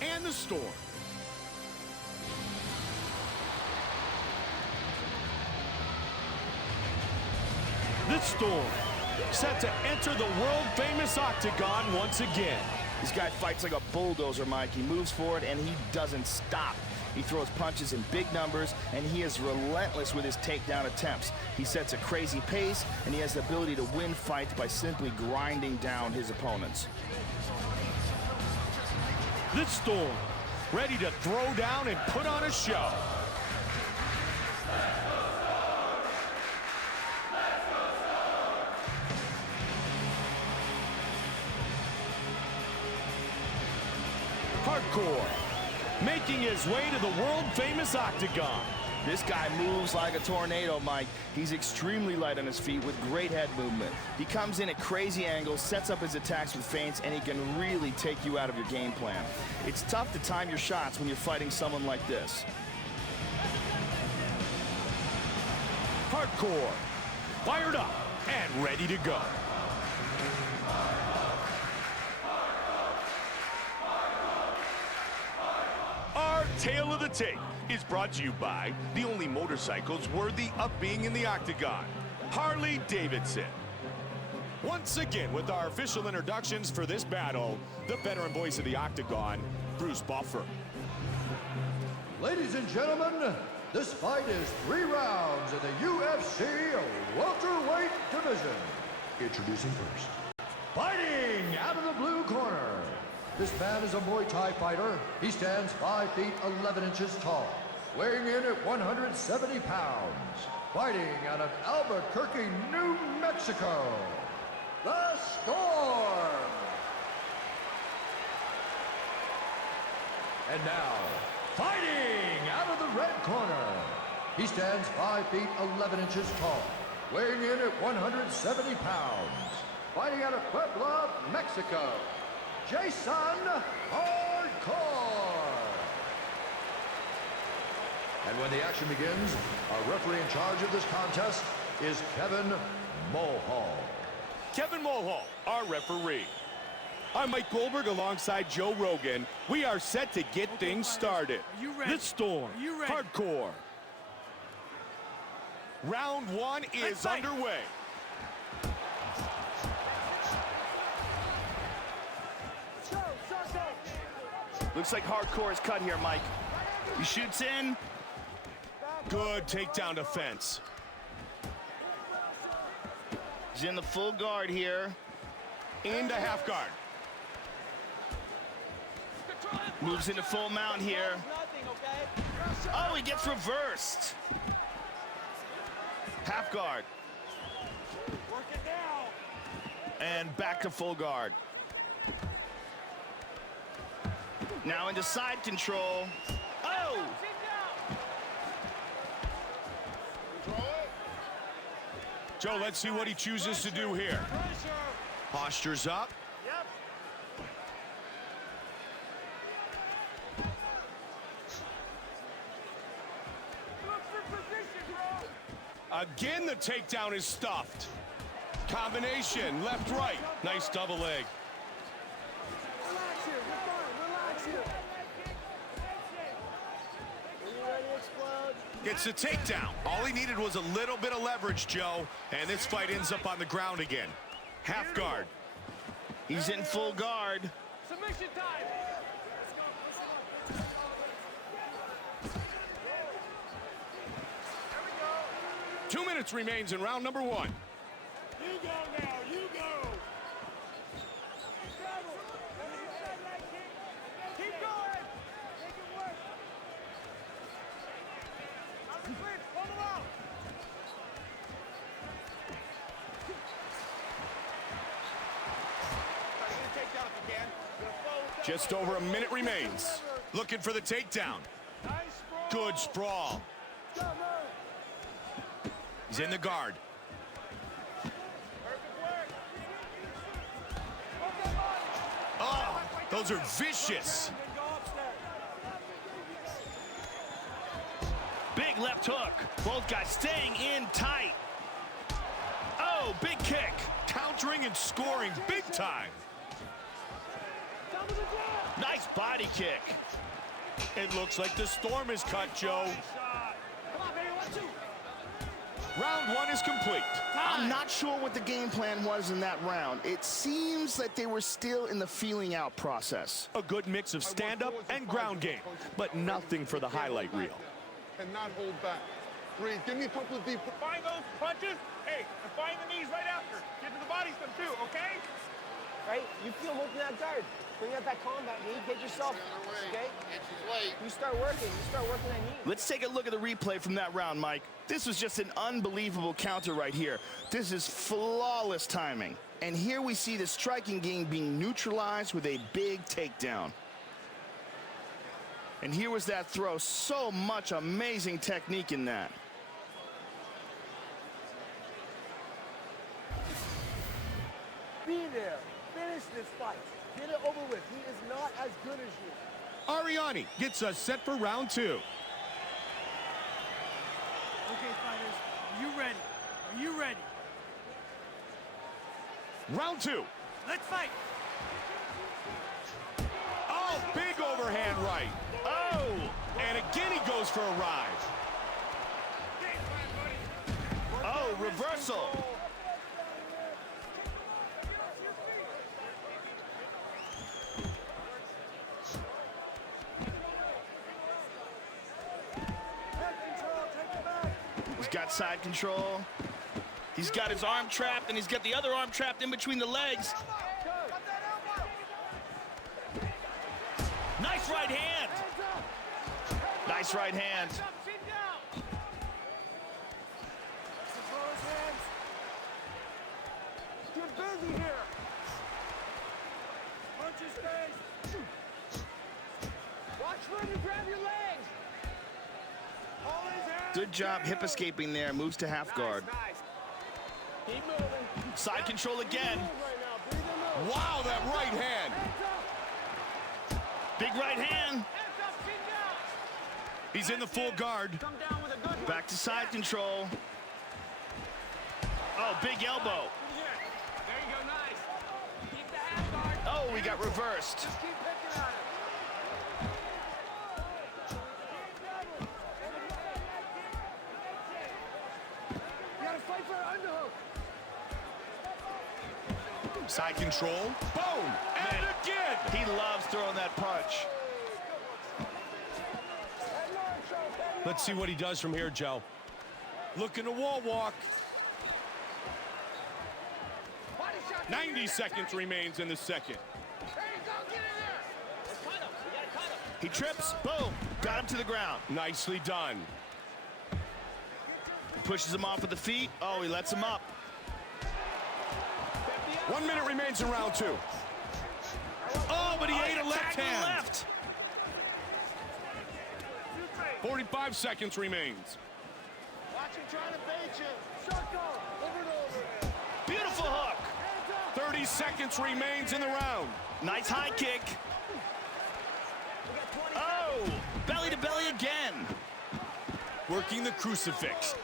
and the Storm. The Storm, set to enter the world-famous octagon once again. This guy fights like a bulldozer, Mike. He moves forward and he doesn't stop. He throws punches in big numbers, and he is relentless with his takedown attempts. He sets a crazy pace, and he has the ability to win fights by simply grinding down his opponents. The Storm, ready to throw down and put on a show. Hardcore, making his way to the world-famous octagon. This guy moves like a tornado, Mike. He's extremely light on his feet with great head movement. He comes in at crazy angles, sets up his attacks with feints, and he can really take you out of your game plan. It's tough to time your shots when you're fighting someone like this. Hardcore, fired up and ready to go. Our Tale of the Tape is brought to you by the only motorcycles worthy of being in the octagon, Harley-Davidson. Once again, with our official introductions for this battle, the veteran voice of the octagon, Bruce Buffer. Ladies and gentlemen, this fight is 3 rounds in the UFC welterweight division. Introducing first. Fighting out of the blue corner. This man is a Muay Thai fighter. He stands 5 feet 11 inches tall, weighing in at 170 pounds. Fighting out of Albuquerque, New Mexico, the Storm. And now, fighting out of the red corner. He stands 5 feet 11 inches tall, weighing in at 170 pounds. Fighting out of Puebla, Mexico, Jason Hardcore. And when the action begins, our referee in charge of this contest is Kevin Mulhall. Kevin Mulhall, our referee. I'm Mike Goldberg alongside Joe Rogan. We are set to get things started. The Storm, Hardcore. Round 1 is underway. Looks like Hardcore is cut here, Mike. He shoots in. Good takedown defense. He's in the full guard here. Into half guard. Moves into full mount here. Oh, he gets reversed. Half guard. And back to full guard. Now into side control. Oh! Joe, let's see what he chooses to do here. Postures up. Again, the takedown is stuffed. Combination, left, right. Nice double leg. Gets the takedown. All he needed was a little bit of leverage, Joe. And this fight ends up on the ground again. Half guard. He's in full guard. Submission time. 2 minutes remains in round number 1. You go now, you go. Keep going. Make it work. Hold him out. Just over a minute remains. Looking for the takedown. Good sprawl. He's in the guard. Oh, those are vicious. Big left hook. Both guys staying in tight. Oh, big kick. Countering and scoring big time. Nice Body kick. It looks like the storm is cut, Joe. Come on, baby, 1, 2. Round 1 is complete. I'm not sure what the game plan was in that round. It seems that they were still in the feeling out process. A good mix of stand-up and ground game, but nothing for the highlight reel. Cannot hold back. Breathe. Give me a couple of deep. Find those punches. Hey, and find the knees right after. Get to the body stuff too, okay? Right? You feel working that guard. Bring out that combat knee. Get yourself, okay? You start working. You start working that knee. Let's take a look at the replay from that round, Mike. This was just an unbelievable counter right here. This is flawless timing. And here we see the striking game being neutralized with a big takedown. And here was that throw. So much amazing technique in that. Be there. Finish this fight. Get it over with. He is not as good as you. Ariani gets us set for round 2. Okay, fighters, are you ready? Are you ready? Round 2. Let's fight. Oh, big overhand right. Oh, and again he goes for a ride. Oh, reversal. He's got side control. He's got his arm trapped, and he's got the other arm trapped in between the legs. Nice right hand. Nice right hand. Sit down. Control his hands. Get busy here. Punch his face. Watch when you grab your legs. Hold his hands. Good job hip escaping there. Moves to half guard. Nice. Keep moving. Side control again. Move right now. Breathe and move. Wow, that right hand. Big right hand. Hands up, sit down. He's in the full guard. Come down with a good one. Back to side control. Oh, big elbow. There you go. Nice. Keep the half guard. Oh, we got reversed. Just keep picking at it. You gotta fight for an underhook. Side control. Boom. And again. He loves throwing that punch. Let's see what he does from here, Joe. Looking to wall walk. 90 seconds remains in the second. He trips. Boom. Got him to the ground. Nicely done. Pushes him off with the feet. Oh, he lets him up. 1 minute remains in round 2. Oh, but he ate a left Attack with the hand. left. 45 seconds remains. Watch him trying to bait you. Circle. Over and over. Beautiful hook. 30 seconds remains in the round. Nice high kick. Oh, belly to belly again. Working the crucifix.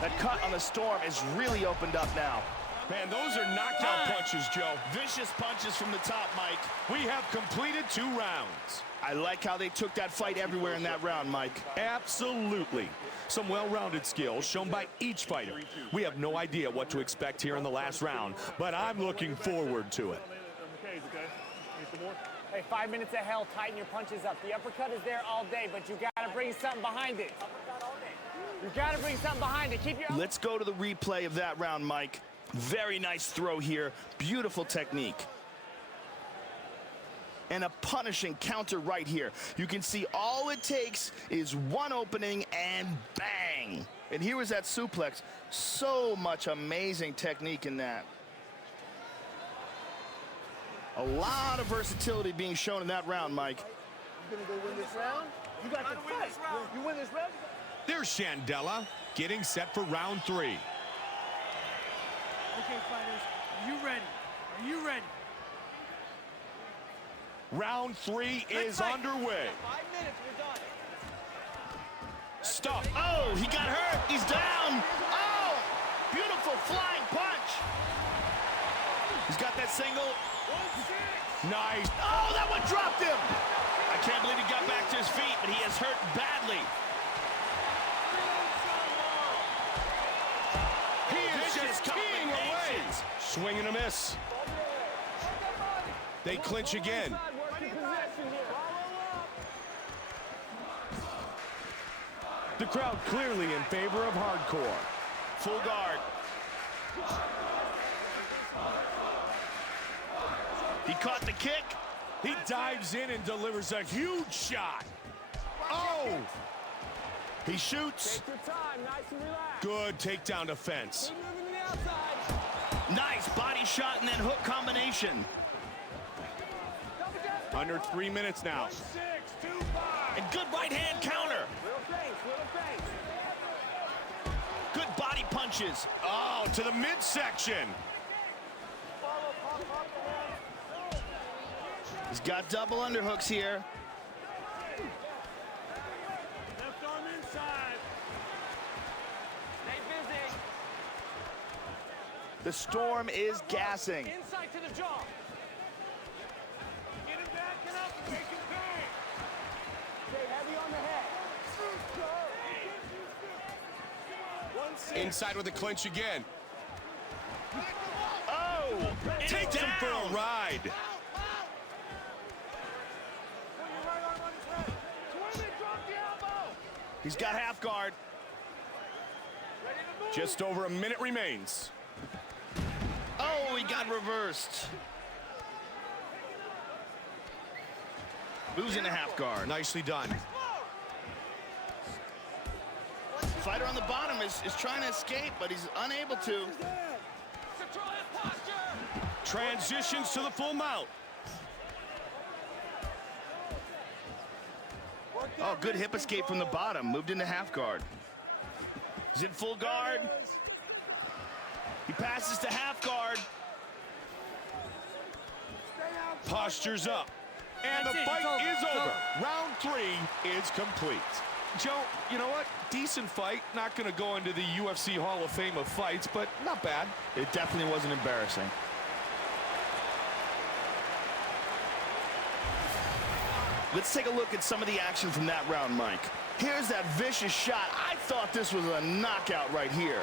That cut on the storm is really opened up now. Man, those are knockout punches, Joe. Vicious punches from the top, Mike. We have completed 2 rounds. I like how they took that fight everywhere in that round, Mike. Absolutely. Some well-rounded skills shown by each fighter. We have no idea what to expect here in the last round, but I'm looking forward to it. Hey, 5 minutes of hell, tighten your punches up. The uppercut is there all day, but you gotta bring something behind it. You gotta bring something behind it. Keep your... Let's go to the replay of that round, Mike. Very nice throw here. Beautiful technique. And a punishing counter right here. You can see all it takes is one opening and bang. And here was that suplex. So much amazing technique in that. A lot of versatility being shown in that round, Mike. You gonna go win this round? You got to fight. You win this round? There's Shandella getting set for round 3. Okay, fighters, are you ready? Are you ready? Round 3 is fight. underway. 5 minutes, we're done. Stop. Oh, he got hurt. He's down. Oh, beautiful flying punch. He's got that single. Nice. Oh, that one dropped him. I can't believe he got back to his feet, but he is hurt badly. He is just teeing away. Swing and a miss. They clinch again. The crowd clearly in favor of hardcore. Full guard. He caught the kick. He dives in and delivers a huge shot. Oh! He shoots. Take your time, nice and relaxed. Good takedown defense. Keep moving to the outside. Nice body shot and then hook combination. Under 3 minutes now. 6, 2, 5. And good right hand counter. Little feints, little feints. Good body punches. Oh, to the midsection. He's got double underhooks here. Left arm inside. Stay busy. The Storm is gassing. Inside to the jaw. Get him backing up and make him pay. Stay heavy on the head. Inside with the clinch again. Oh! Takes him for a ride. Put your right arm on his head. Swing and drop the elbow. He's got half guard. Ready to move. Just over a minute remains. Oh, he got reversed. Moves into half guard. Nicely done. Fighter on the bottom is trying to escape, but he's unable to. Control that posture. Transitions to the full mount. Oh, good hip escape from the bottom. Moved into half guard. He's in full guard. He passes to half guard. Postures up. And the fight is over. Round 3 is complete. Joe, you know what? Decent fight. Not going to go into the UFC Hall of Fame of fights, but not bad. It definitely wasn't embarrassing. Let's take a look at some of the action from that round, Mike. Here's that vicious shot. I thought this was a knockout right here.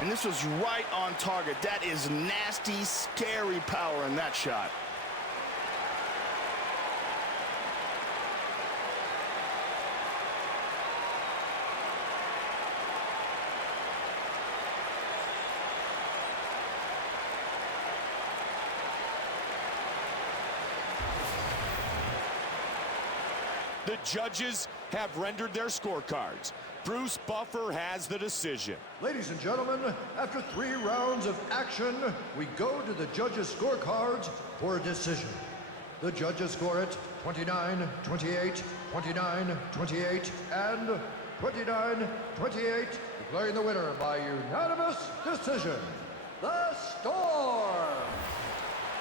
And this was right on target. That is nasty, scary power in that shot. The judges have rendered their scorecards. Bruce Buffer has the decision. Ladies and gentlemen, after 3 rounds of action, we go to the judges' scorecards for a decision. The judges score it 29-28, 29-28, and 29-28, declaring the winner by unanimous decision, the Storm.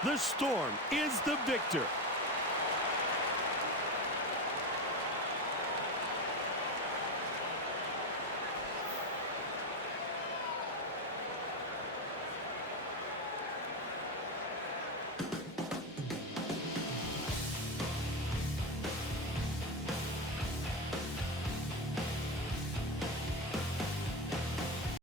The Storm is the victor.